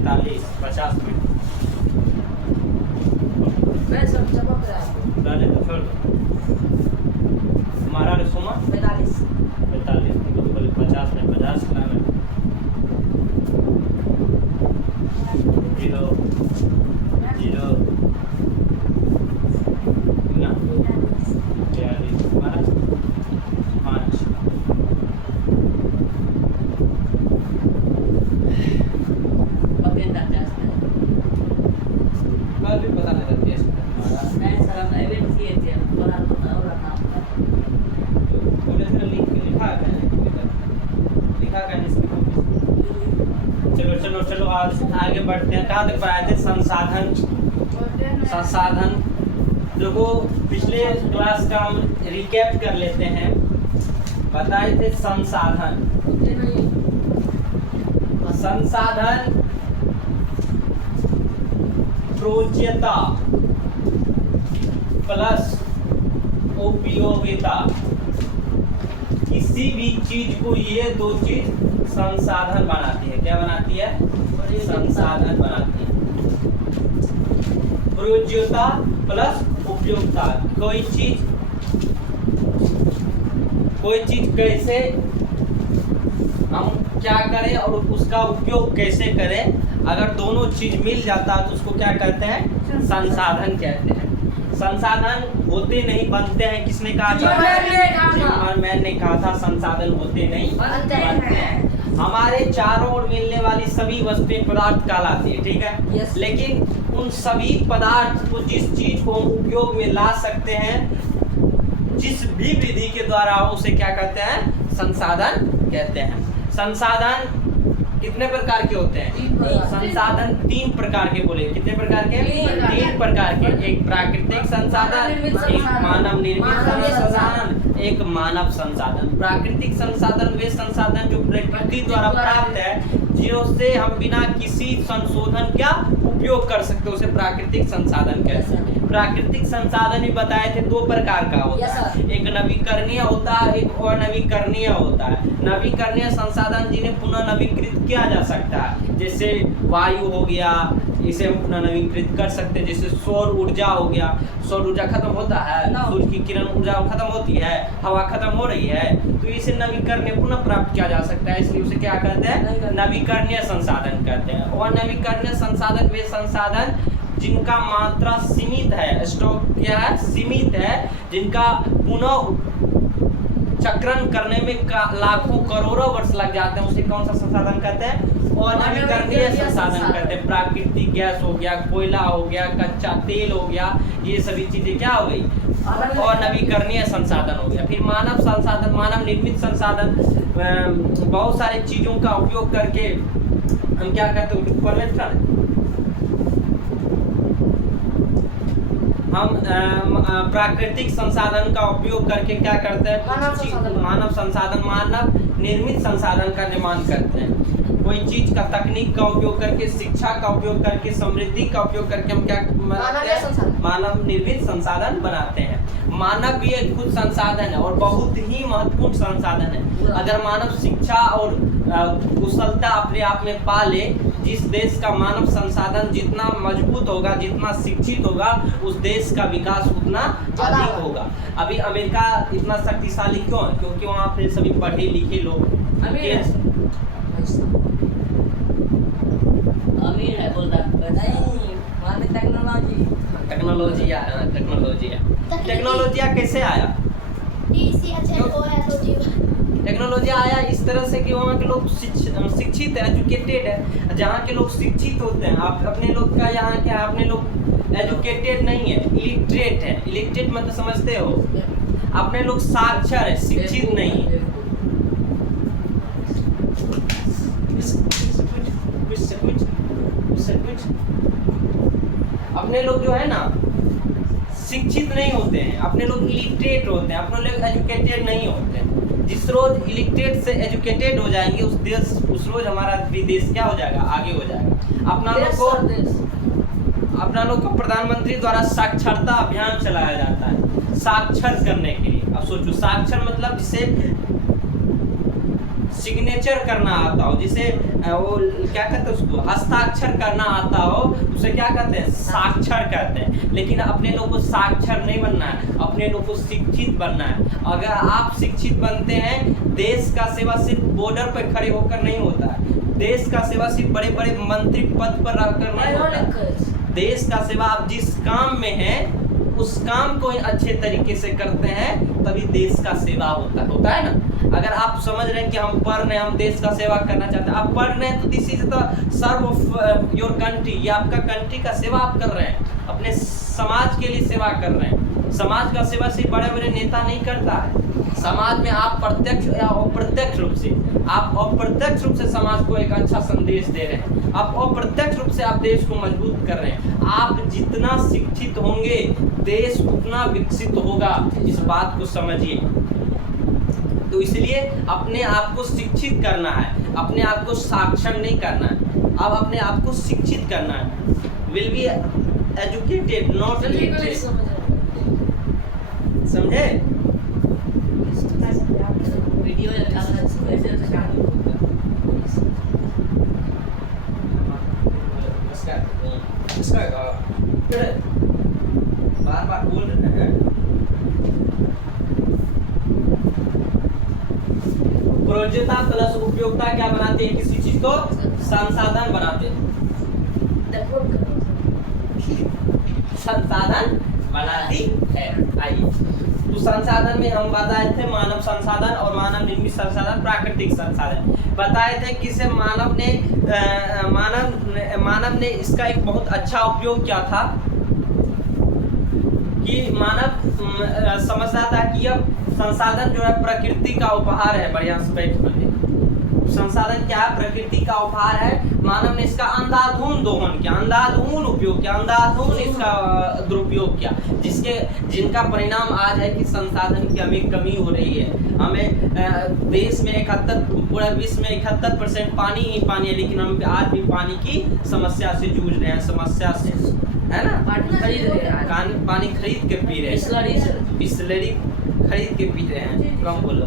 45 50 minute मैं सब चमक रहा है। रहने दो, छोड़ दो। हमारा सुमा 45 45 तो बोले 50 में 50 लाना 0 0 ना 42 हमारा 5 बकेंदा टेस्ट है। कल भी पता नहीं रहती है हमारा मैं सारा इवेंट किए थे और नाम बोले थे लिखा है लिखा है इसमें। चलो चलो चलो आज आगे बढ़ते हैं। कहाँ तक पढ़ाए थे? संसाधन। संसाधन देखो पिछले क्लास का हम रिकैप कर लेते हैं। बताए थे संसाधन। संसाधन प्रोज्यता प्लस उपयोगिता। किसी भी चीज को ये दो चीज संसाधन बनाती है। क्या बनाती है? संसाधन बनाती है। प्रयोज्यता प्लस उपयोगिता। कोई चीज कैसे हम क्या करें और उसका उपयोग कैसे करें, अगर दोनों चीज मिल जाता है तो उसको क्या कहते हैं? संसाधन कहते हैं। संसाधन होते नहीं बनते हैं। किसने कहा था? मैन ने कहा था संसाधन होते नहीं बनते हैं। हमारे चारों ओर मिलने वाली सभी वस्तुएं पदार्थ कहलाती है, ठीक है? Yes. लेकिन उन सभी पदार्थ को जिस चीज को हम उपयोग में ला सकते हैं, जिस भी विधि के द्वारा हो, उसे क्या कहते हैं? संसाधन कहते हैं। संसाधन कितने प्रकार के होते हैं? संसाधन 3 प्रकार के। बोले कितने प्रकार के? 3 प्रकार के। एक प्राकृतिक संसाधन, एक मानव निर्मित संसाधन, एक मानव संसाधन। प्राकृतिक संसाधन वे संसाधन जो प्रकृति द्वारा प्राप्त है, जिससे हम बिना किसी संशोधन क्या उपयोग कर सकते हैं, उसे प्राकृतिक संसाधन कहते हैं। प्राकृतिक संसाधन भी बताए थे 2 प्रकार का होता है। एक नवीकरणीय होता है, एक अनवीकरणीय होता है। नवीकरणीय संसाधन जिन्हें पुनः नवीकृत किया जा सकता है, जैसे वायु हो गया, इसे हम पुनः नवीकृत कर सकते हैं। जैसे सौर ऊर्जा हो गया, सौर ऊर्जा खत्म होता है, सूर्य की किरण ऊर्जा खत्म होती है, हवा खत्म हो रही है, तो इसे नवीकरणीय पुनः प्राप्त किया जा सकता है, इसलिए उसे क्या कहते हैं? नवीकरणीय संसाधन कहते हैं। और नवीकरणीय संसाधन वे संसाधन जिनका मात्रा सीमित है, स्टॉक क्या है? सीमित है, जिनका पुनः चक्रण करने में लाखों करोड़ों वर्ष लग जाते हैं, उसे कौन सा संसाधन कहते हैं? और नवीकरणीय संसाधन कहते हैं। प्राकृतिक गैस हो गया, कोयला हो गया, कच्चा तेल हो गया, ये सभी चीजें क्या हो गई? और नवीकरणीय संसाधन हो गया। फिर मानव संसाधन, मानव निर्मित संसाधन, बहुत सारी चीजों का उपयोग करके हम क्या करते हैं? हम प्राकृतिक संसाधन का उपयोग करके क्या करते हैं? मानव संसाधन, मानव निर्मित संसाधन का निर्माण करते हैं। कोई चीज का तकनीक का उपयोग करके, शिक्षा का उपयोग करके, समृद्धि का उपयोग करके हम क्या बनाते हैं? मानव निर्मित संसाधन बनाते हैं। मानव भी एक खुद संसाधन है और बहुत ही महत्वपूर्ण संसाधन है। अगर मानव शिक्षा और कुशलता अपने आप में पा ले, जिस देश का मानव संसाधन जितना मजबूत होगा, जितना शिक्षित होगा, उस देश का विकास उतना अधिक होगा। अभी अमेरिका इतना शक्तिशाली क्यों है? क्योंकि वहाँ पे सभी पढ़े लिखे लोग अमीर है। बोल रहा टेक्नोलॉजी कैसे आया? टेक्नोलॉजी आया इस तरह से कि वहाँ के लोग शिक्षित है, एजुकेटेड है। जहाँ के लोग शिक्षित होते हैं, आप अपने लोग का यहाँ क्या, अपने लोग एजुकेटेड नहीं है, इलिटरेट है। इलिटरेट मतलब समझते हो? अपने लोग साक्षर है, शिक्षित नहीं है। अपने लोग जो है ना शिक्षित नहीं होते हैं, अपने लोग इलिटरेट होते हैं, अपने लोग एजुकेटेड नहीं होते हैं। जिस रोज इलिटरेट से एजुकेटेड हो जाएंगे उस रोज हमारा देश क्या हो जाएगा? आगे हो जाएगा। अपना लोग को प्रधानमंत्री द्वारा साक्षरता अभियान चलाया जाता है, साक्षर करने के लिए। अब सोचो, साक्षर मतलब जिसे सिग्नेचर करना आता हो, जिसे वो क्या कहते हैं उसको हस्ताक्षर करना आता हो, उसे क्या कहते हैं साक्षर कहते हैं। लेकिन अपने लोग को साक्षर नहीं बनना है, अपने लोग को शिक्षित बनना है। अगर आप शिक्षित बनते हैं, देश का सेवा सिर्फ बॉर्डर पर खड़े होकर नहीं होता है, देश का सेवा सिर्फ बड़े बड़े मंत्री पद पर रहकर नहीं होता है। देश का सेवा आप जिस काम में हैं उस काम को अच्छे तरीके से करते हैं तभी देश का सेवा होता है ना। अगर आप समझ रहे हैं कि हम पढ़ रहे हैं, हम देश का सेवा करना चाहते हैं, आप पढ़ रहे हैं तो this is the survey of your country, ये आपका कंट्री का सेवा आप कर रहे हैं, अपने समाज के लिए सेवा कर रहे हैं। समाज का सेवा सिर्फ बड़े बड़े नेता नहीं करता है, समाज में आप प्रत्यक्ष या अप्रत्यक्ष रूप से, आप अप्रत्यक्ष रूप से समाज को एक अच्छा संदेश दे रहे हैं, आप अप्रत्यक्ष रूप से आप देश को मजबूत कर रहे हैं। आप जितना शिक्षित होंगे देश उतना विकसित होगा, इस बात को समझिए। तो इसलिए अपने आप को शिक्षित करना है, अपने आप को साक्षर नहीं करना है, अब अपने आप को शिक्षित करना है। Will be educated not literate, समझे? वीडियो बार बार बोल रहे हैं। प्रयोज्यता प्लस उपयोगिता क्या बनाते हैं? किसी चीज को संसाधन बनाते हैं, संसाधन बनाती है। आइए, तो संसाधन में हम बताए थे मानव संसाधन और मानव निर्मित संसाधन, प्राकृतिक संसाधन बताए थे। किसे मानव ने इसका एक बहुत अच्छा उपयोग किया था कि मानव समझता था कि यह संसाधन जो है प्रकृति का उपहार है। बढ़िया से बैठ बने, संसाधन क्या है? प्रकृति का उपहार है। मानव ने इसका अंधाधुंध दोहन किया, अंधाधुंध उपयोग किया, अंधाधुंध इसका दुरुपयोग किया, जिनका परिणाम आज है कि संसाधन की हमें कमी हो रही है। हमें देश में 71, पूरा विश्व में 71% पानी ही पानी है, लेकिन हम आज भी पानी की समस्या से जूझ रहे हैं, समस्या से, है ना? पानी खरीद के पी रहे हैं, बिस्लरी खरीद के पी रहे हैं, कम बोलो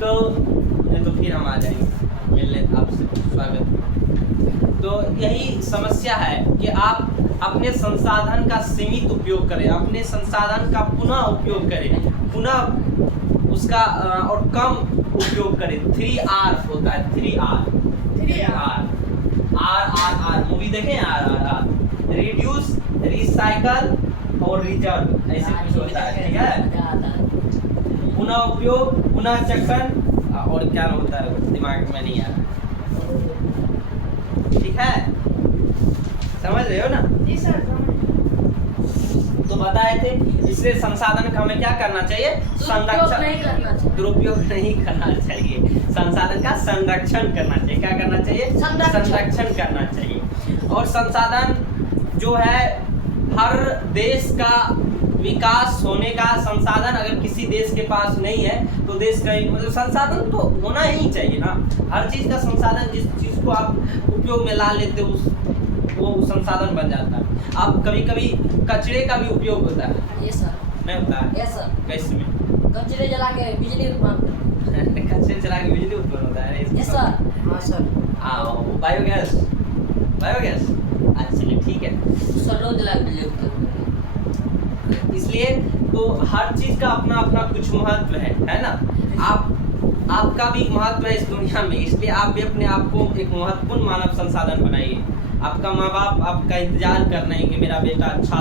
तो फिर हम आ जाएंगे मिलने आपसे, स्वागत। तो यही समस्या है कि आप अपने संसाधन का सीमित उपयोग करें, अपने संसाधन का पुनः उपयोग करें, पुनः उसका और कम उपयोग करें। 3R होता है, 3R, R मूवी देखें, R रिड्यूस, रिसाइकल और रिजर्व, ऐसे कुछ होता है, ठीक है? पुनः उपयोग, पुनः चक्रण और क्या होता है दिमाग में नहीं आ रहा, ठीक है? समझ रहे हो ना? जी सर। तो बताए थे, इसलिए संसाधन का हमें क्या करना चाहिए? संरक्षण, दुरुपयोग नहीं करना चाहिए, संसाधन का संरक्षण करना चाहिए। क्या करना चाहिए? संरक्षण करना चाहिए। और संसाधन जो है हर देश का विकास होने का संसाधन अगर किसी देश के पास नहीं है तो देश का मतलब संसाधन तो होना ही चाहिए ना। हर चीज़ का संसाधन, जिस चीज़ को आप उपयोग में ला लेते हो वो संसाधन बन जाता है। आप कभी कभी कचरे का भी उपयोग होता है। Yes sir. नहीं होता है? Yes sir. कैसे में? कचरे जला के बिजली उत्पन्न कचरे जला के बिजली उत्पन्न होता है। Yes sir. हाँ सर। बायोगैस, बायोगैस, अच्छा चलिए ठीक है। सरलों जला के बिजली उत्पन्न। इसलिए तो हर चीज का अपना अपना कुछ महत्व है ना? आपका भी महत्व है इस दुनिया में, इसलिए आप भी अपने आप को एक महत्वपूर्ण मानव संसाधन बनाइए। आपका माँ बाप आपका इंतजार कर रहे हैं कि मेरा बेटा अच्छा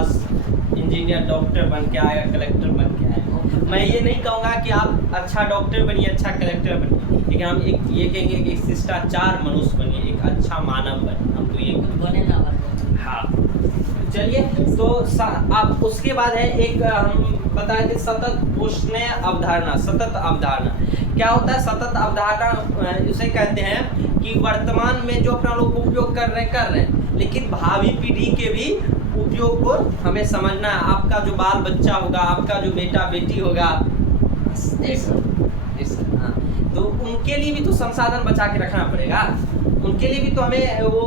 इंजीनियर, डॉक्टर बन के आएगा, कलेक्टर बन के आएगा। मैं ये नहीं कहूँगा कि आप अच्छा डॉक्टर बनिए, अच्छा कलेक्टर बनिए, लेकिन हम ये कहेंगे कि शिष्टाचार मनुष्य बनिए, एक अच्छा मानव बनिए। हम तो ये बने ना। हाँ, चलिए। तो आप उसके बाद है एक हम बताए थे सतत पोषणीय अवधारणा। सतत अवधारणा क्या होता है? सतत अवधारणा उसे कहते हैं कि वर्तमान में जो अपना लोग उपयोग कर रहे हैं, लेकिन भावी पीढ़ी के भी उपयोग को हमें समझना है। आपका जो बाल बच्चा होगा, आपका जो बेटा बेटी होगा, हाँ, तो उनके लिए भी तो संसाधन बचा के रखना पड़ेगा, उनके लिए भी तो हमें वो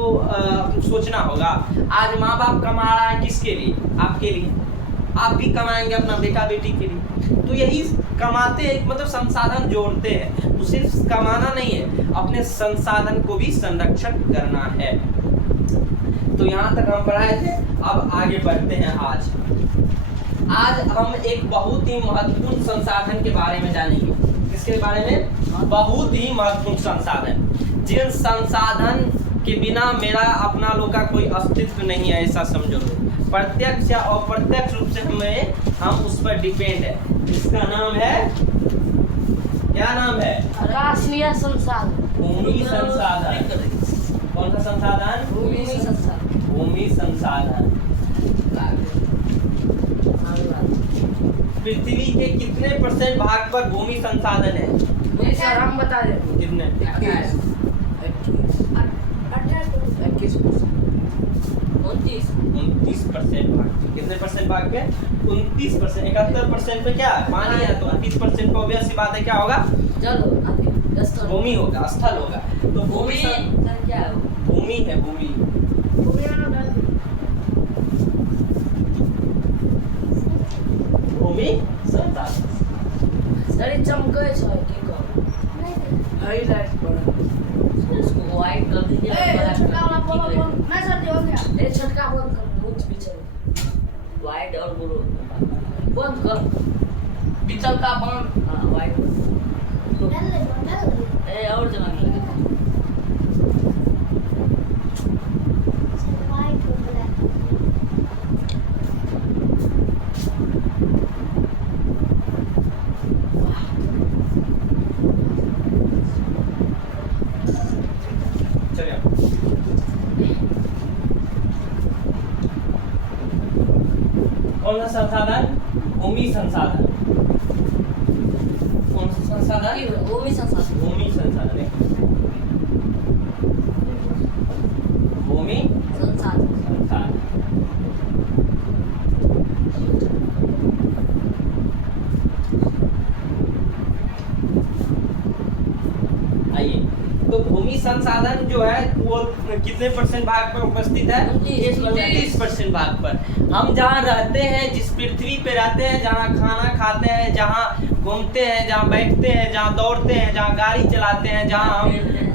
सोचना होगा। आज माँ बाप कमा रहा है किसके लिए? आपके लिए, आप भी कमाएंगे अपना बेटा बेटी के लिए। तो यही कमाते हैं, मतलब संसाधन जोड़ते हैं। तो सिर्फ कमाना नहीं है, अपने संसाधन को भी संरक्षण करना है। तो यहाँ तक हम पढ़ाए थे। अब आगे बढ़ते हैं। आज हम एक बहुत ही महत्वपूर्ण संसाधन के बारे में जानेंगे। किसके बारे में? बहुत ही महत्वपूर्ण संसाधन, जिन संसाधन के बिना मेरा अपना लोग का कोई अस्तित्व नहीं है, ऐसा समझो। प्रत्यक्ष या अप्रत्यक्ष रूप से हम उस पर डिपेंड है। इसका नाम है, क्या नाम है? आकाशीय संसाधन। भूमि संसाधन। कौन सा संसाधन? भूमि संसाधन। भूमि संसाधन। पृथ्वी के कितने % भाग पर भूमि संसाधन है? नहीं सर, हम बता दें कितने? 29% भाग। कितने % भाग पे? 29%। 71% पे क्या पानी है, तो 29% पे ऑब्वियस सी बात है क्या होगा? चलो भूमि होगा, स्थल होगा। तो भूमि सर क्या है? भूमि है, भूमि। भूमि संसाधन। सर चमकै छै की कहब? हाईलाइट पर इसको वाइट कर दीजिए। छोटका वाला बोलो मैं सर दे हो गया। ए छोटका बंद कर, बहुत पीछे वाइट और बोलो बंद कर, पीछल का बंद। हां वाइट ए और जमा लगे कौन सा संसाधन? भूमि संसाधन। कौन सा संसाधन? भूमि संसाधन। भूमि संसाधन। भूमि संसाधन। संसाधन। आइए, तो भूमि संसाधन जो है वो कितने % भाग पर उपस्थित है? 29% भाग पर। हम जहाँ रहते हैं, जिस पृथ्वी पे रहते हैं, जहाँ खाना खाते हैं, जहाँ घूमते हैं, जहाँ बैठते हैं, जहाँ दौड़ते हैं, जहाँ गाड़ी चलाते हैं, जहाँ हम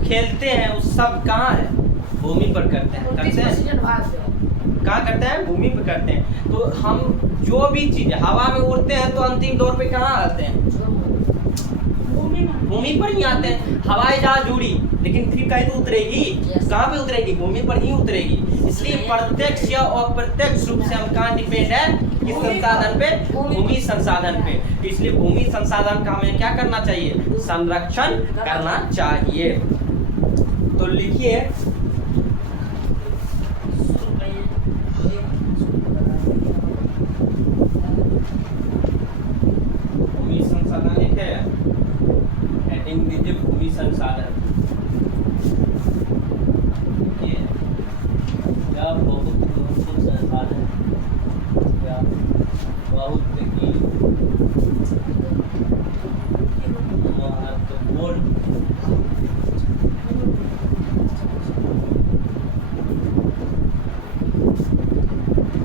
खेलते हैं, वो सब कहाँ है? भूमि पर करते हैं। कहाँ करते हैं? भूमि पर करते हैं। तो हम जो भी चीज हवा में उड़ते हैं तो अंतिम दौर पे कहाँ आते हैं? भूमि पर ही आते हैं। हवाई जहाज उड़ी लेकिन फिर कहीं तो उतरेगी, कहाँ पे उतरेगी? भूमि पर ही उतरेगी। इसलिए प्रत्यक्ष या अप्रत्यक्ष रूप से हम कहाँ डिपेंड है? किस संसाधन पे? भूमि संसाधन पे। इसलिए भूमि संसाधन का हमें क्या करना चाहिए? संरक्षण करना चाहिए। तो लिखिए, भूमि संसाधन लिखे, हेडिंग दीजिए भूमि संसाधन। क्या बहुत महत्वपूर्ण संसाधन, क्या बहुत ही महत्वपूर्ण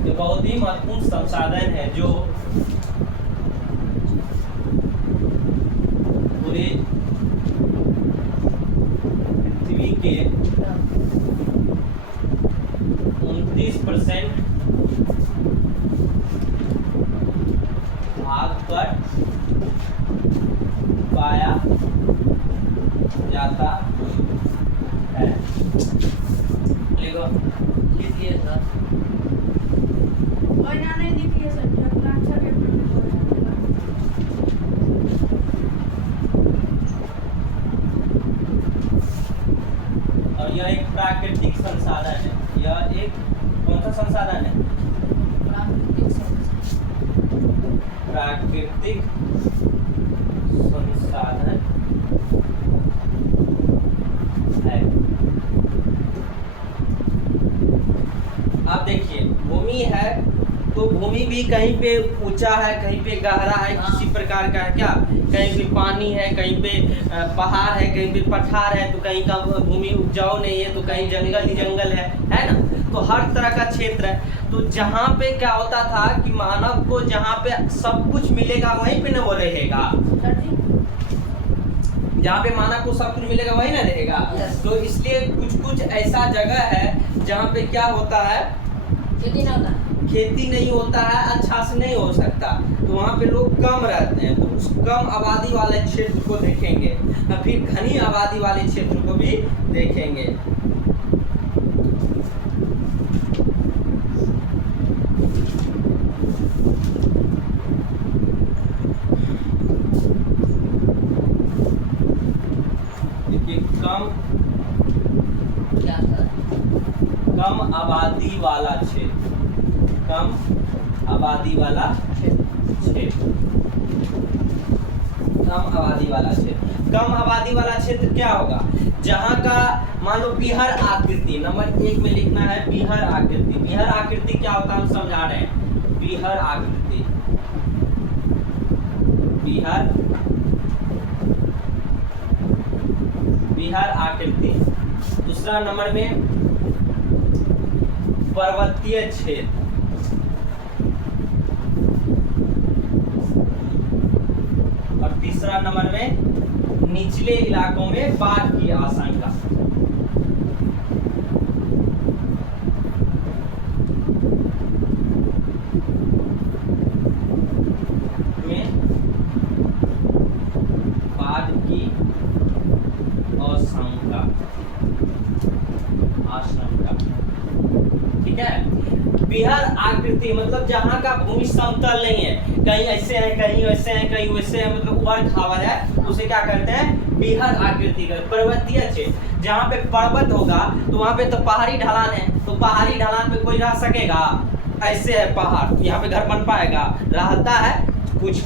ये बहुत ही महत्वपूर्ण संसाधन है जो पूरे पृथ्वी के 29% भाग पर पाया जाता है। लिखो, लिखिए सर। और यह एक प्राकृतिक संसाधन है। यह एक कौन सा संसाधन है? प्राकृतिक संसाधन है। आप देखिए, भूमि है तो भूमि भी कहीं पे ऊंचा है, कहीं पे गहरा है, किसी प्रकार का है क्या? कहीं पे पानी है, कहीं पे पहाड़ है, कहीं पे पठार है, तो कहीं का भूमि उपजाऊ नहीं है, तो कहीं जंगल ही जंगल है ना? तो हर तरह का क्षेत्र है। तो जहाँ पे क्या होता था कि मानव को जहाँ पे सब कुछ मिलेगा वहीं पे न वो रहेगा, जहाँ पे मानव को सब कुछ मिलेगा वहीं ना रहेगा। Yes. तो इसलिए कुछ कुछ ऐसा जगह है जहाँ पे क्या होता है, खेती ना होता, खेती नहीं होता है, अच्छा से नहीं हो सकता, तो वहाँ पे लोग कम रहते हैं। तो उस कम आबादी वाले क्षेत्र को देखेंगे, फिर घनी आबादी वाले क्षेत्र को भी देखेंगे। देखिए क्या होता है? कम आबादी वाला क्षेत्र, कम आबादी वाला क्षेत्र, कम आबादी वाला क्षेत्र। कम आबादी वाला क्षेत्र क्या होगा, जहाँ का मान लो बीहर आकृति, नंबर 1 में लिखना है बीहर आकृति। बीहर आकृति क्या होता है हम समझा रहे हैं। बीहर आकृति, बीहर बीहर आकृति। दूसरा नंबर में पर्वतीय क्षेत्र, और तीसरा नंबर में निचले इलाकों में बाढ़ की आशंका। में बाढ़ की आशंका, ठीक है। बीहर आकृति मतलब जहाँ का भूमि समतल नहीं है, कहीं ऐसे है, कहीं वैसे है, कहीं वैसे है, मतलब उबड़ खाबड़ है, उसे क्या करते हैं बीहर आकृति का। पर्वतीय क्षेत्र, जहाँ पे पर्वत होगा तो वहाँ पे तो पहाड़ी ढलान है, तो पहाड़ी ढलान पे कोई रह सकेगा, ऐसे है पहाड़, यहाँ पे घर बन पाएगा, रहता है कुछ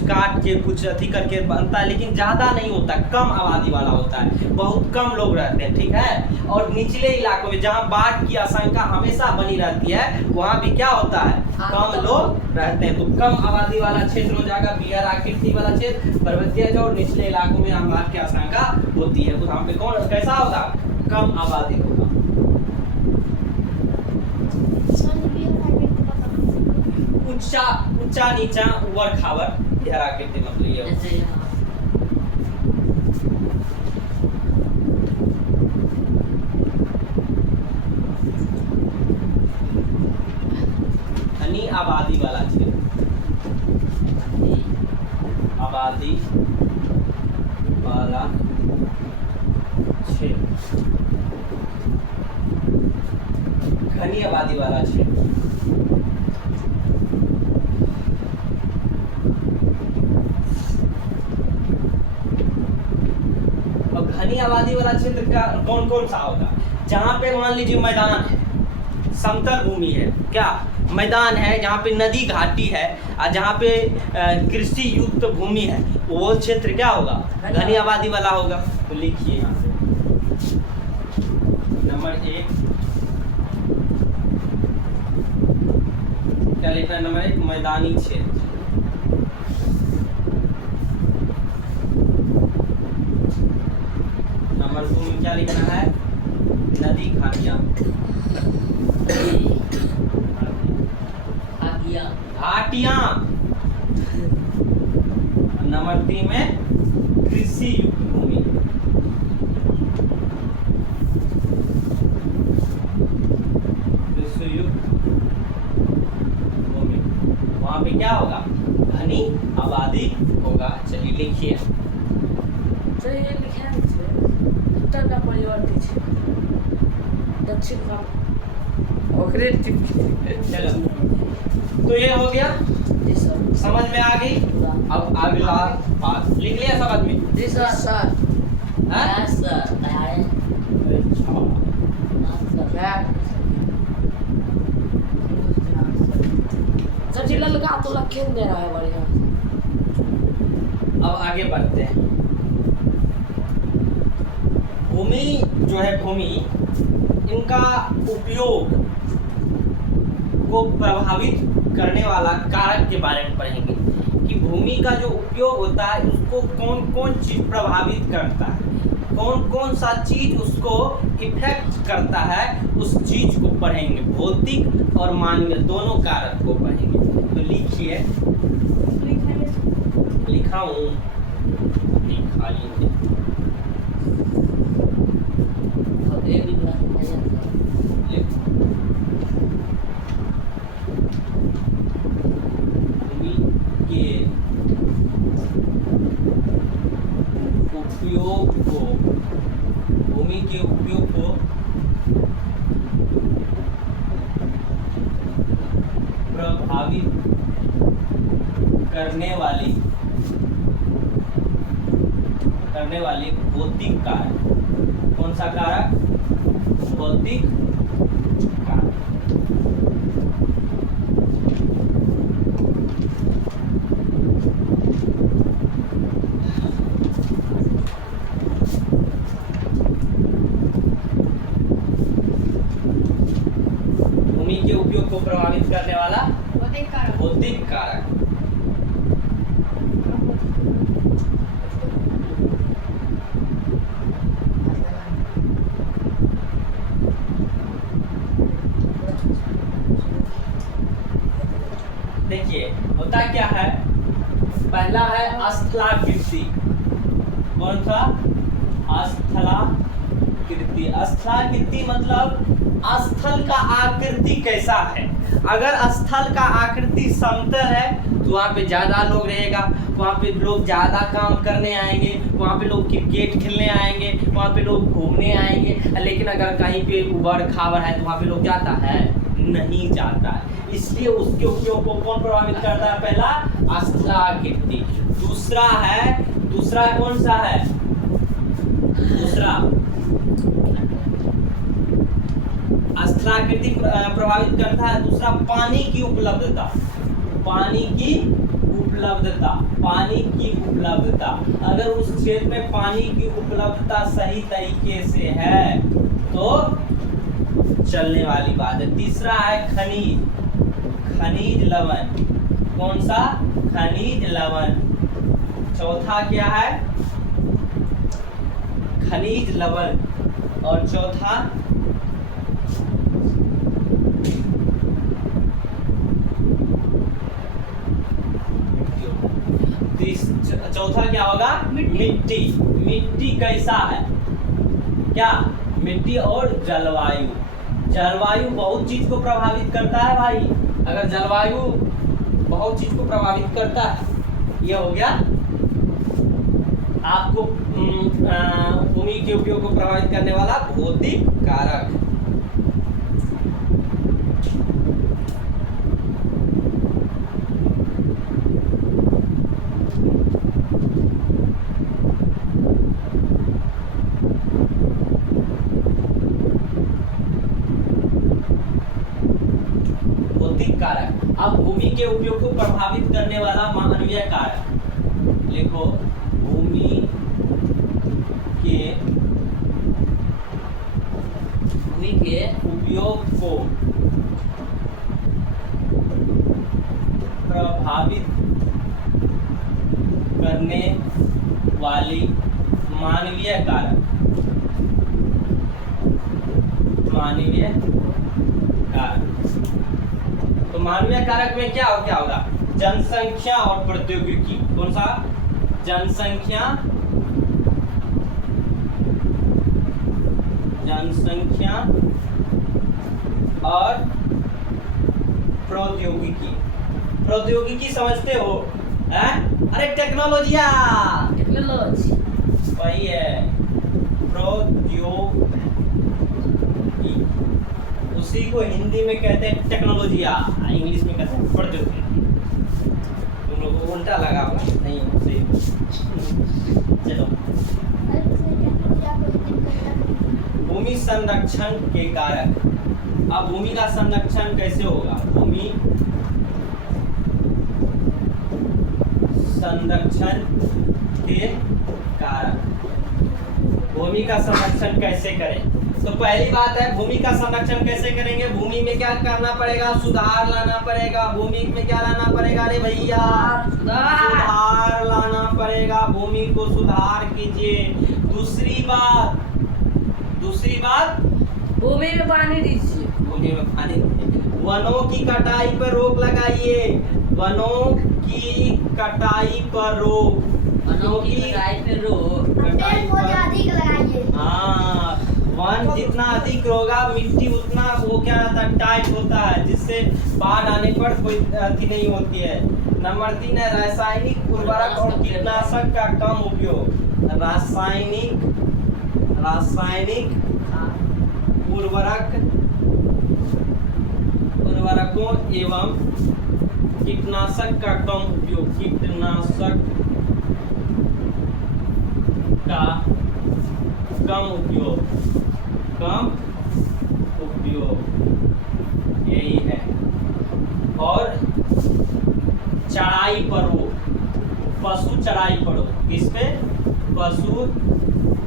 काट के कुछ अथी करके बनता है, लेकिन ज्यादा नहीं होता, कम आबादी वाला होता है, बहुत कम लोग रहते हैं, ठीक है। और निचले इलाकों में जहाँ बाढ़ की आशंका हमेशा बनी रहती है, वहाँ भी क्या होता है कम लोग रहते हैं। तो कम आबादी वाला क्षेत्र हो जाएगा बीहर आकृति वाला क्षेत्र, पर्वतीय और निचले इलाकों में यहाँ बाढ़ की आशंका होती है, तो वहाँ पे कौन कैसा होगा, कम आबादी होगा। ऊंचा नीचा उबड़ खाबड़ बीहर आकृति मतलब ये होता है। जैसे यहाँ घनी आबादी वाला क्षेत्र, आबादी वाला क्षेत्र, घनी आबादी वाला क्षेत्र। और घनी आबादी वाला क्षेत्र का कौन कौन सा होगा, जहाँ पे मान लीजिए मैदान है, समतल भूमि है, क्या मैदान है, जहाँ पे नदी घाटी है, और जहाँ पे कृषि युक्त भूमि है, वो क्षेत्र क्या होगा घनी आबादी वाला होगा। तो लिखिए यहाँ से नंबर 1 क्या लिखना है, नंबर 1 मैदानी क्षेत्र, नंबर 2 में क्या लिखना है नदी घाटियाँ, घाटियाँ। नंबर 3 में कृषि युक्त भूमि, कृषि युक्त भूमि, वहाँ पे क्या होगा घनी आबादी होगा। चलिए लिखिए, चलिए लिखा है उत्तर का परिवर्ती क्षेत्र, दक्षिण का ओकरे चलो तो ये हो गया, जी सर, समझ में आ गई। अब अगला बात लिख लिया सब आदमी, जी सर, सर हाँ? यस सर, तैयार अच्छा। सर जी ललका तो लखेन दे रहा है बढ़िया। अब आगे बढ़ते हैं। भूमि जो है भूमि, इनका उपयोग को प्रभावित करने वाला कारक के बारे में पढ़ेंगे कि भूमि का जो उपयोग होता है उसको कौन कौन चीज प्रभावित करता है, कौन कौन सा चीज उसको इफेक्ट करता है, उस चीज को पढ़ेंगे। भौतिक और मानवीय दोनों कारक को पढ़ेंगे। तो लिखिए, लिखा हूँ, लिखा लीजिए। भूमि के उपयोग को, भूमि के उपयोग को प्रभावित करने वाली भौतिक कारक। कौन सा कारक? भौतिक कारक। भूमि के उपयोग को प्रभावित करने वाला भौतिक कारक। देखिए होता क्या है, पहला है स्थलाकृति। कौन सा? स्थलाकृति। स्थलाकृति मतलब स्थल का आकृति कैसा है। अगर स्थल का आकृति समतल है तो वहाँ पे ज्यादा लोग रहेगा, वहाँ पे लोग ज्यादा काम करने आएंगे, वहाँ पे लोग क्रिकेट खेलने आएंगे, वहाँ पे लोग घूमने आएंगे। लेकिन अगर कहीं पे उबड़ खाबड़ है तो वहाँ पे लोग जाता है? नहीं जाता है। इसलिए उसके उपयोग को कौन प्रभावित करता है? पहला स्थलाकृति। दूसरा कौन सा है? दूसरा स्थलाकृति प्रभावित करता है। दूसरा पानी की उपलब्धता। पानी की उपलब्धता। अगर उस क्षेत्र में पानी की उपलब्धता सही तरीके से है तो चलने वाली बात है। तीसरा है खनिज लवण। कौन सा? खनिज लवण। चौथा क्या है? खनिज लवण। और चौथा चौथा क्या होगा? मिट्टी। मिट्टी कैसा है? क्या? मिट्टी और जलवायु बहुत चीज को प्रभावित करता है भाई। अगर जलवायु बहुत चीज को प्रभावित करता है, ये हो गया आपको भूमि के उपयोग को प्रभावित करने वाला भौतिक कारक। कारक। अब भूमि के उपयोग को प्रभावित करने वाला मानवीय कारक लिखो। भूमि के उपयोग को प्रभावित करने वाली मानवीय कारक। तो मानवीय कारक में क्या होगा? जनसंख्या और प्रौद्योगिकी। कौन सा? जनसंख्या और प्रौद्योगिकी। प्रौद्योगिकी समझते हो? अरे टेक्नोलॉजी वही है, प्रौद्योगिकी। उसी को हिंदी में कहते हैं टेक्नोलॉजिया, इंग्लिश में कहते हैं प्रौद्योगिकी। तुम लोगों को उल्टा लगा होगा? नहीं, चलो। भूमि संरक्षण के कारक। अब भूमि का संरक्षण कैसे होगा? भूमि संरक्षण के कारक। भूमि का संरक्षण कैसे करें? तो पहली बात है भूमि का संरक्षण कैसे करेंगे। भूमि में क्या करना पड़ेगा, सुधार लाना पड़ेगा। भूमि में क्या लाना पड़ेगा रे भैया, सुधार लाना पड़ेगा। भूमि को सुधार कीजिए। दूसरी बात भूमि में पानी दीजिए। भूमि में पानी दीजिए। वनों की कटाई पर रोक लगाइए। वनों की कटाई पर रोक। वनों की कटाई पे रोक। कटाई पर अधिक लगाइए। हाँ, वन जितना अधिक होगा मिट्टी उतना वो क्या रहता है, टाइट होता है, जिससे बाढ़ आने पर कोई अति नहीं होती है। नंबर 3 है रासायनिक उर्वरक और कीटनाशक का कम उपयोग। रासायनिक उर्वरकों एवं कीटनाशक का कम उपयोग। कीटनाशक का कम उपयोग यही है। और चराई पर रोक, पशु चराई पर रोक। किस पे, पशु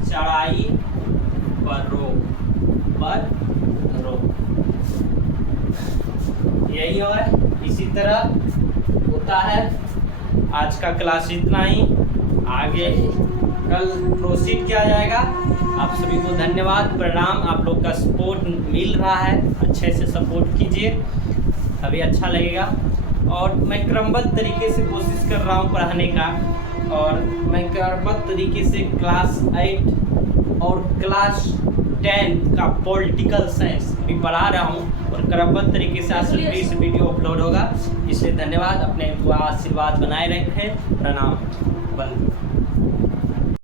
चराई पर रोक यही है। इसी तरह होता है। आज का क्लास इतना ही, आगे कल प्रोसीड किया जाएगा। आप सभी को धन्यवाद, प्रणाम। आप लोग का सपोर्ट मिल रहा है, अच्छे से सपोर्ट कीजिए, तभी अच्छा लगेगा। और मैं क्रमबद्ध तरीके से कोशिश कर रहा हूँ पढ़ाने का, और मैं क्रमबद्ध तरीके से क्लास 8 और क्लास 10 का पॉलिटिकल साइंस भी पढ़ा रहा हूँ, और क्रमबद्ध तरीके से आज से वीडियो अपलोड होगा। इसलिए धन्यवाद। अपने दुआ आशीर्वाद बनाए रखें। प्रणाम। बंद।